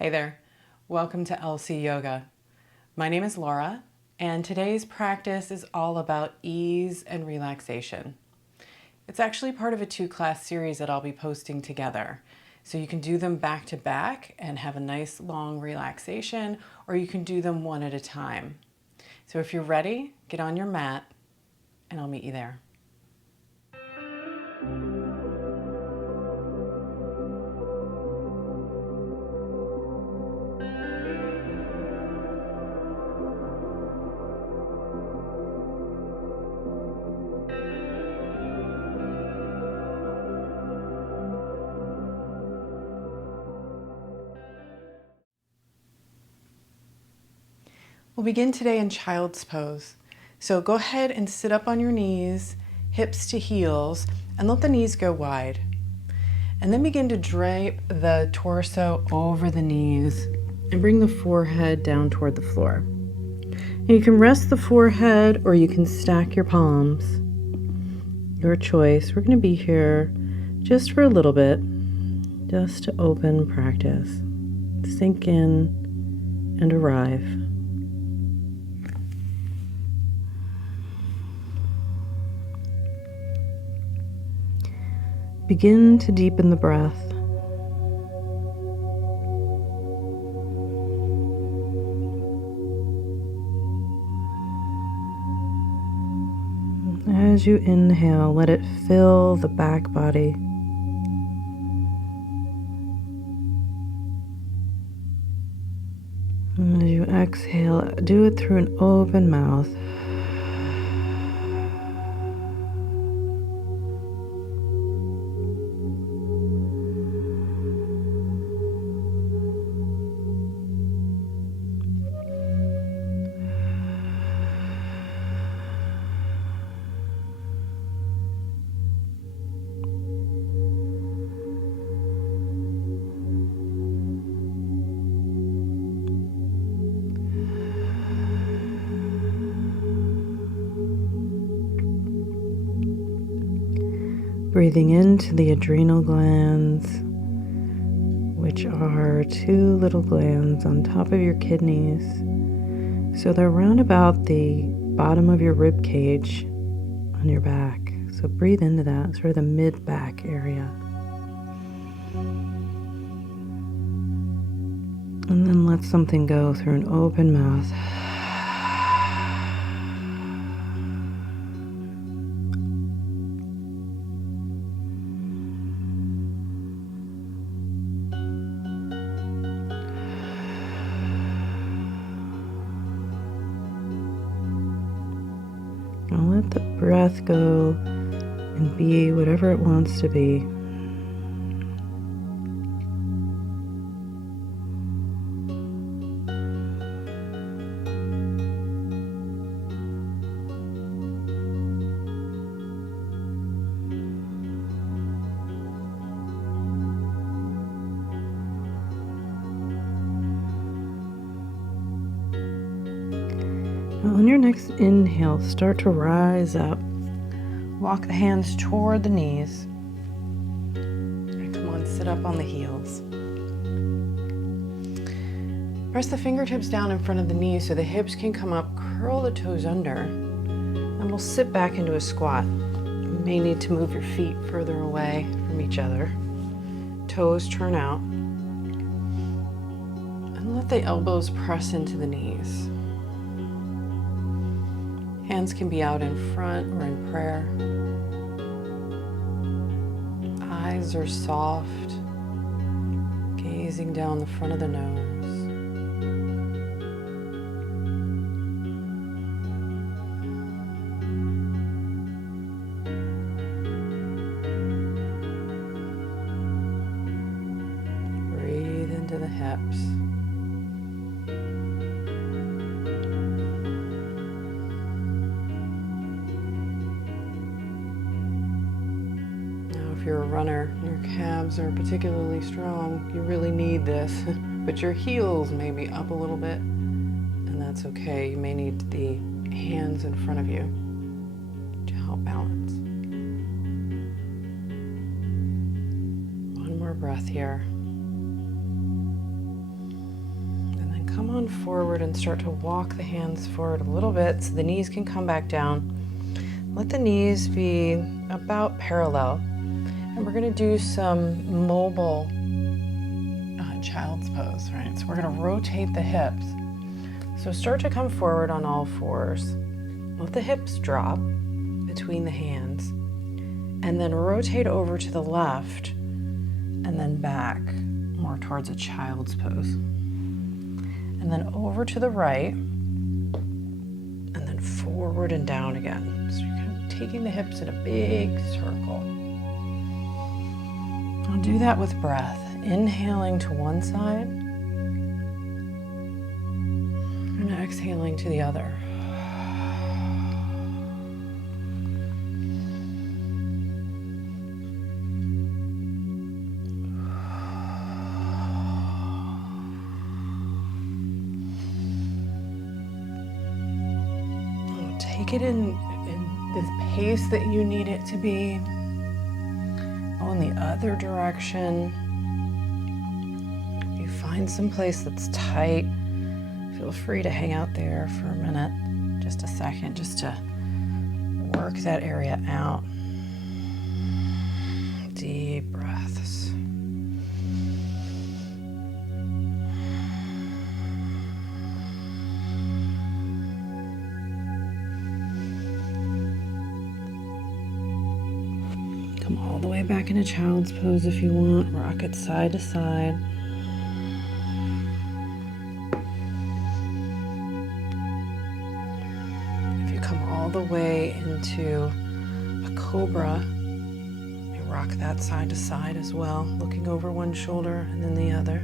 Hey there, welcome to LSEA Yoga. My name is Laura, and today's practice is all about ease and relaxation. It's actually part of a 2-class series that I'll be posting together. So you can do them back to back and have a nice long relaxation, or you can do them one at a time. So if you're ready, get on your mat and I'll meet you there. We'll begin today in child's pose. So go ahead and sit up on your knees, hips to heels, and let the knees go wide. And then begin to drape the torso over the knees and bring the forehead down toward the floor. And you can rest the forehead or you can stack your palms. Your choice. We're going to be here just for a little bit, just to open practice, sink in and arrive. Begin to deepen the breath. As you inhale, let it fill the back body. And as you exhale, do it through an open mouth. Breathing into the adrenal glands, which are 2 little glands on top of your kidneys. So they're round about the bottom of your rib cage on your back. So breathe into that, sort of the mid-back area. And then let something go through an open mouth. And let the breath go and be whatever it wants to be. Now on your next inhale, start to rise up. Walk the hands toward the knees. And come on, sit up on the heels. Press the fingertips down in front of the knees so the hips can come up, curl the toes under, and we'll sit back into a squat. You may need to move your feet further away from each other. Toes turn out. And let the elbows press into the knees. Hands can be out in front or in prayer. Eyes are soft, gazing down the front of the nose. Breathe into the hips. If you're a runner, your calves are particularly strong, you really need this, but your heels may be up a little bit, and that's okay. You may need the hands in front of you to help balance. One more breath here. come on forward and start to walk the hands forward a little bit so the knees can come back down. Let the knees be about parallel. And we're going to do some mobile child's pose, right? So we're going to rotate the hips. So start to come forward on all fours. Let the hips drop between the hands. And then rotate over to the left and then back more towards a child's pose. And then over to the right and then forward and down again. So you're kind of taking the hips in a big circle. I'll do that with breath. Inhaling to one side and exhaling to the other. Take it in the pace that you need it to be. Go in the other direction. If you find some place that's tight, feel free to hang out there for a minute, just a second, just to work that area out. Deep breaths. Come all the way back into child's pose if you want. Rock it side to side. If you come all the way into a cobra, you rock that side to side as well, looking over one shoulder and then the other.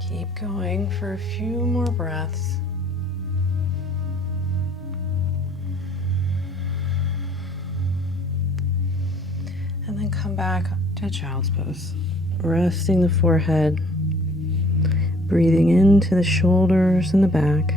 Keep going for a few more breaths. And then come back to child's pose. Resting the forehead, breathing into the shoulders and the back.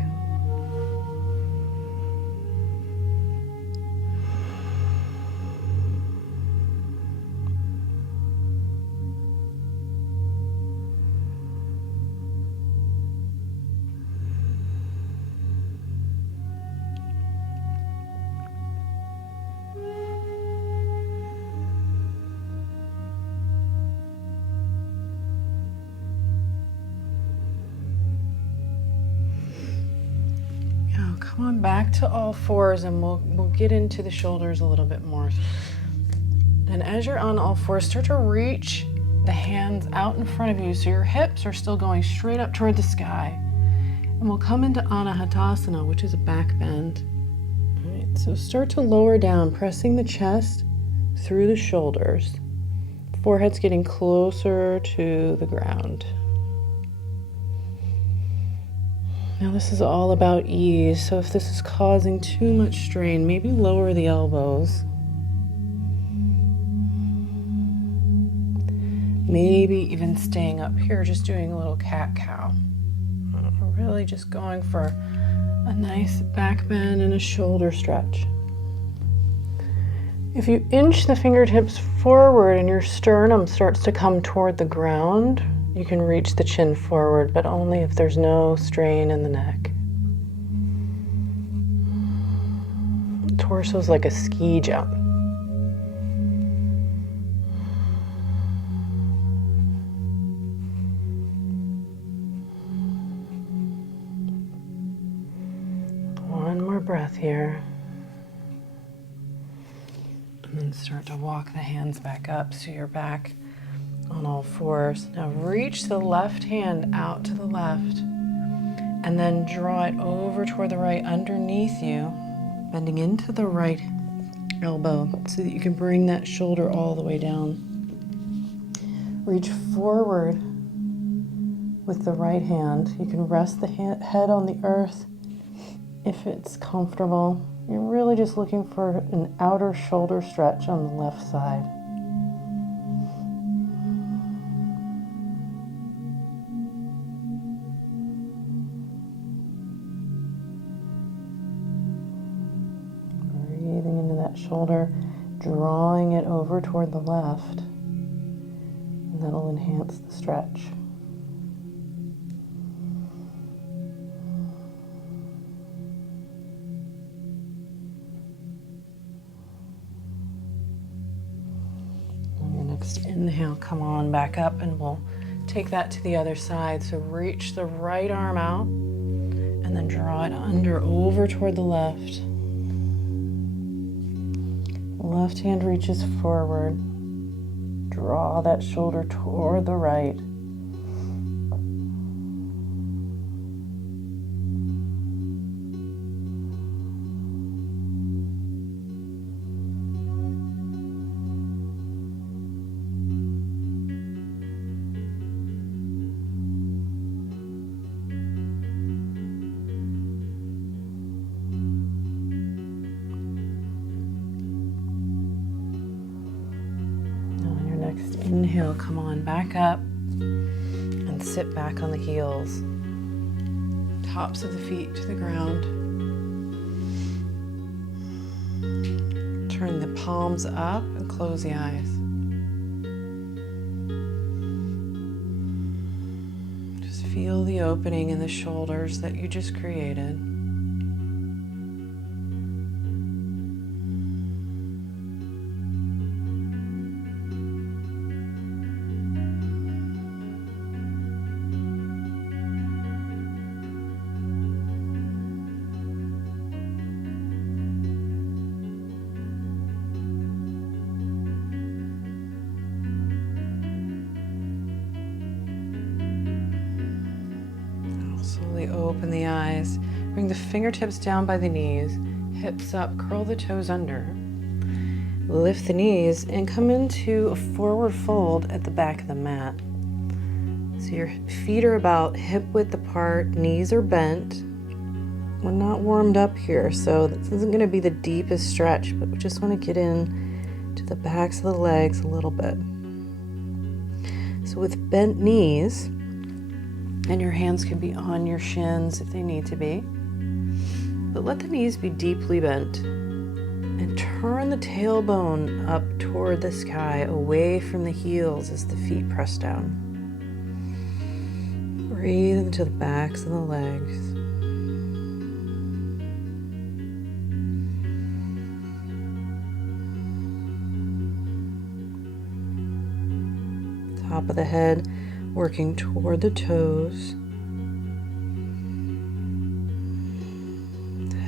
Come on back to all fours and we'll get into the shoulders a little bit more. And as you're on all fours, start to reach the hands out in front of you so your hips are still going straight up toward the sky. And we'll come into Anahatasana, which is a back bend. All right, so start to lower down, pressing the chest through the shoulders. Forehead's getting closer to the ground. Now this is all about ease, so if this is causing too much strain, maybe lower the elbows. Maybe even staying up here, just doing a little cat-cow. Really just going for a nice back bend and a shoulder stretch. If you inch the fingertips forward and your sternum starts to come toward the ground, you can reach the chin forward, but only if there's no strain in the neck. The torso's like a ski jump. One more breath here. And then start to walk the hands back up so you're back on all fours. Now reach the left hand out to the left and then draw it over toward the right underneath you, bending into the right elbow so that you can bring that shoulder all the way down. Reach forward with the right hand. You can rest the head on the earth if it's comfortable. You're really just looking for an outer shoulder stretch on the left side. that shoulder, drawing it over toward the left, and that'll enhance the stretch. On your next inhale, come on back up, and we'll take that to the other side. So reach the right arm out and then draw it under over toward the left. Left hand reaches forward. Draw that shoulder toward the right. Next inhale, come on back up and sit back on the heels. Tops of the feet to the ground. Turn the palms up and close the eyes. Just feel the opening in the shoulders that you just created. Slowly open the eyes. Bring the fingertips down by the knees, hips up, curl the toes under. Lift the knees and come into a forward fold at the back of the mat. So your feet are about hip width apart, knees are bent. We're not warmed up here, so this isn't going to be the deepest stretch, but we just want to get in to the backs of the legs a little bit. So with bent knees, and your hands can be on your shins if they need to be. But let the knees be deeply bent. And turn the tailbone up toward the sky, away from the heels as the feet press down. Breathe into the backs of the legs. Top of the head, working toward the toes.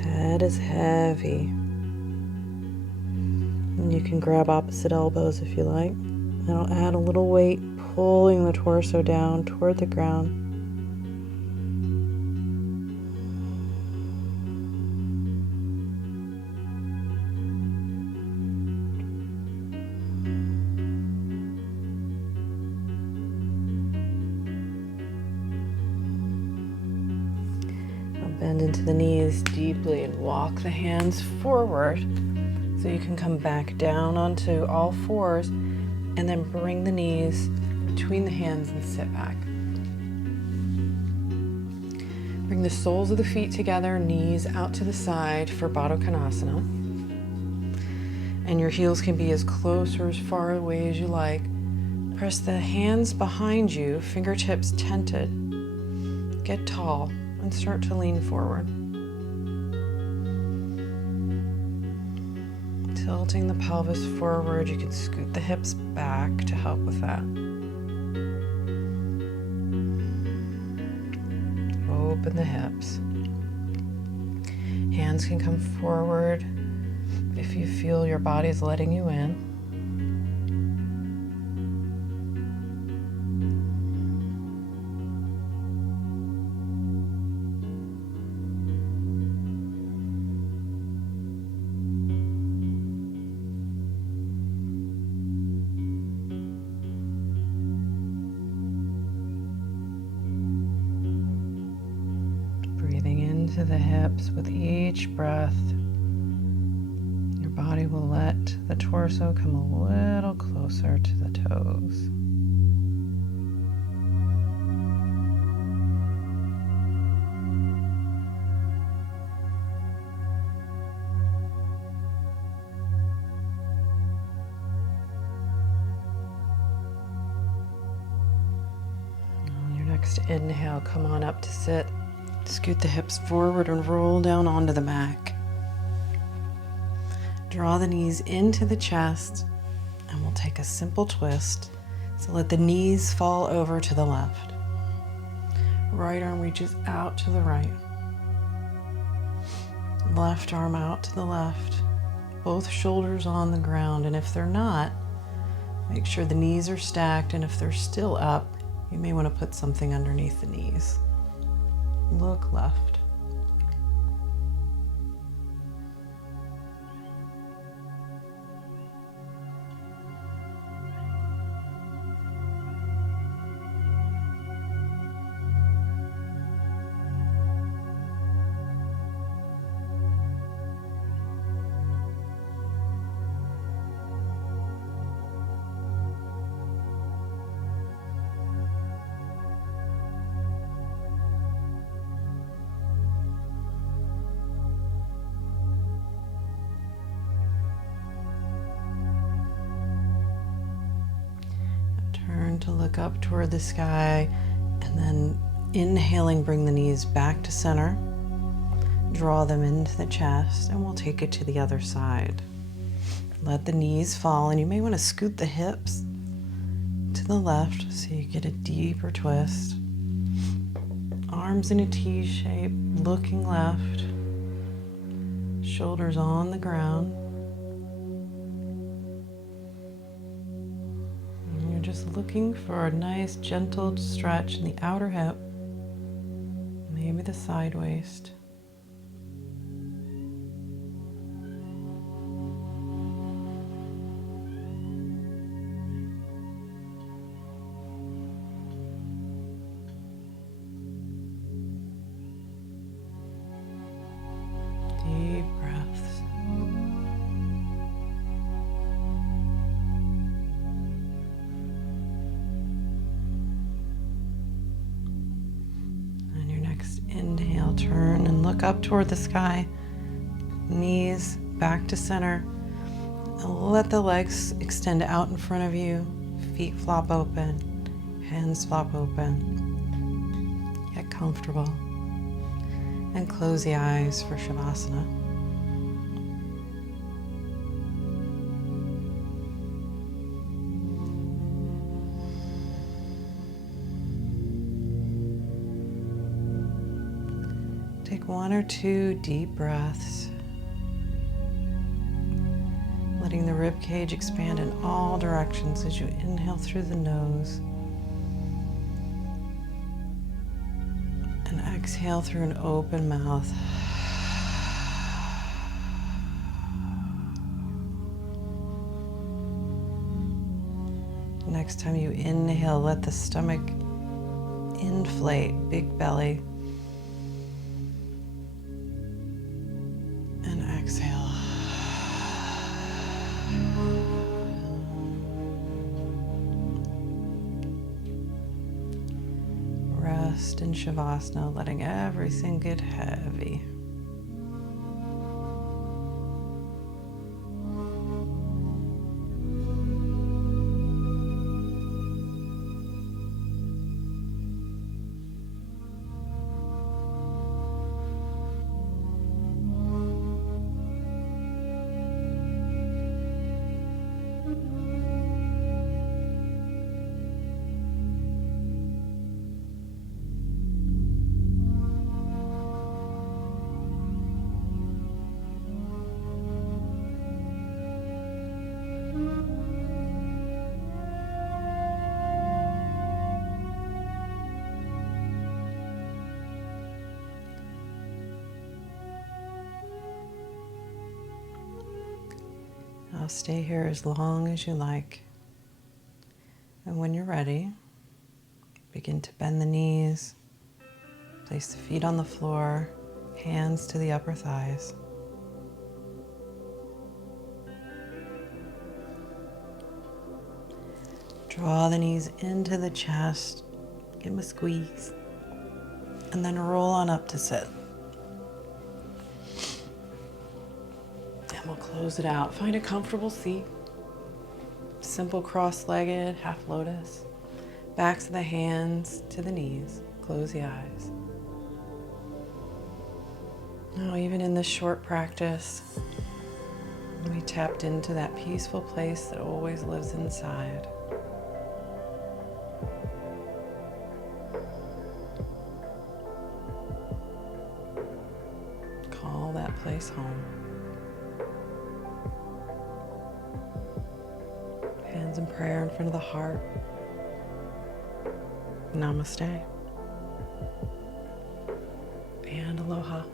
Head is heavy. And you can grab opposite elbows if you like. That'll add a little weight, pulling the torso down toward the ground. Bend into the knees deeply and walk the hands forward so you can come back down onto all fours and then bring the knees between the hands and sit back. Bring the soles of the feet together, knees out to the side for Baddha Konasana. And your heels can be as close or as far away as you like. Press the hands behind you, fingertips tented. Get tall and start to lean forward. Tilting the pelvis forward, you can scoot the hips back to help with that. Open the hips. Hands can come forward if you feel your body's letting you in. Into the hips with each breath. Your body will let the torso come a little closer to the toes. next inhale, come on up to sit. Scoot the hips forward and roll down onto the mat. Draw the knees into the chest, and we'll take a simple twist. So let the knees fall over to the left. Right arm reaches out to the right. Left arm out to the left. Both shoulders on the ground, and if they're not, make sure the knees are stacked, and if they're still up, you may want to put something underneath the knees. Look left. Turn to look up toward the sky, and then inhaling, bring the knees back to center. Draw them into the chest, and we'll take it to the other side. Let the knees fall, and you may want to scoot the hips to the left so you get a deeper twist. Arms in a T shape, looking left. Shoulders on the ground. Just looking for a nice gentle stretch in the outer hip, maybe the side waist. Deep breaths. Inhale, turn and look up toward the sky. Knees back to center. And let the legs extend out in front of you. Feet flop open. Hands flop open. Get comfortable. And close the eyes for Shavasana. Take 1 or 2 deep breaths, letting the rib cage expand in all directions as you inhale through the nose and exhale through an open mouth. Next time you inhale, let the stomach inflate, big belly. Exhale. Rest in Shavasana, letting everything get heavy. Now stay here as long as you like. And when you're ready, begin to bend the knees, place the feet on the floor, hands to the upper thighs. Draw the knees into the chest, give them a squeeze, and then roll on up to sit. And we'll close it out. Find a comfortable seat. Simple cross-legged, half lotus. Backs of the hands to the knees. Close the eyes. Now, even in this short practice, we tapped into that peaceful place that always lives inside. Call that place home. Hands in prayer in front of the heart. Namaste. And aloha.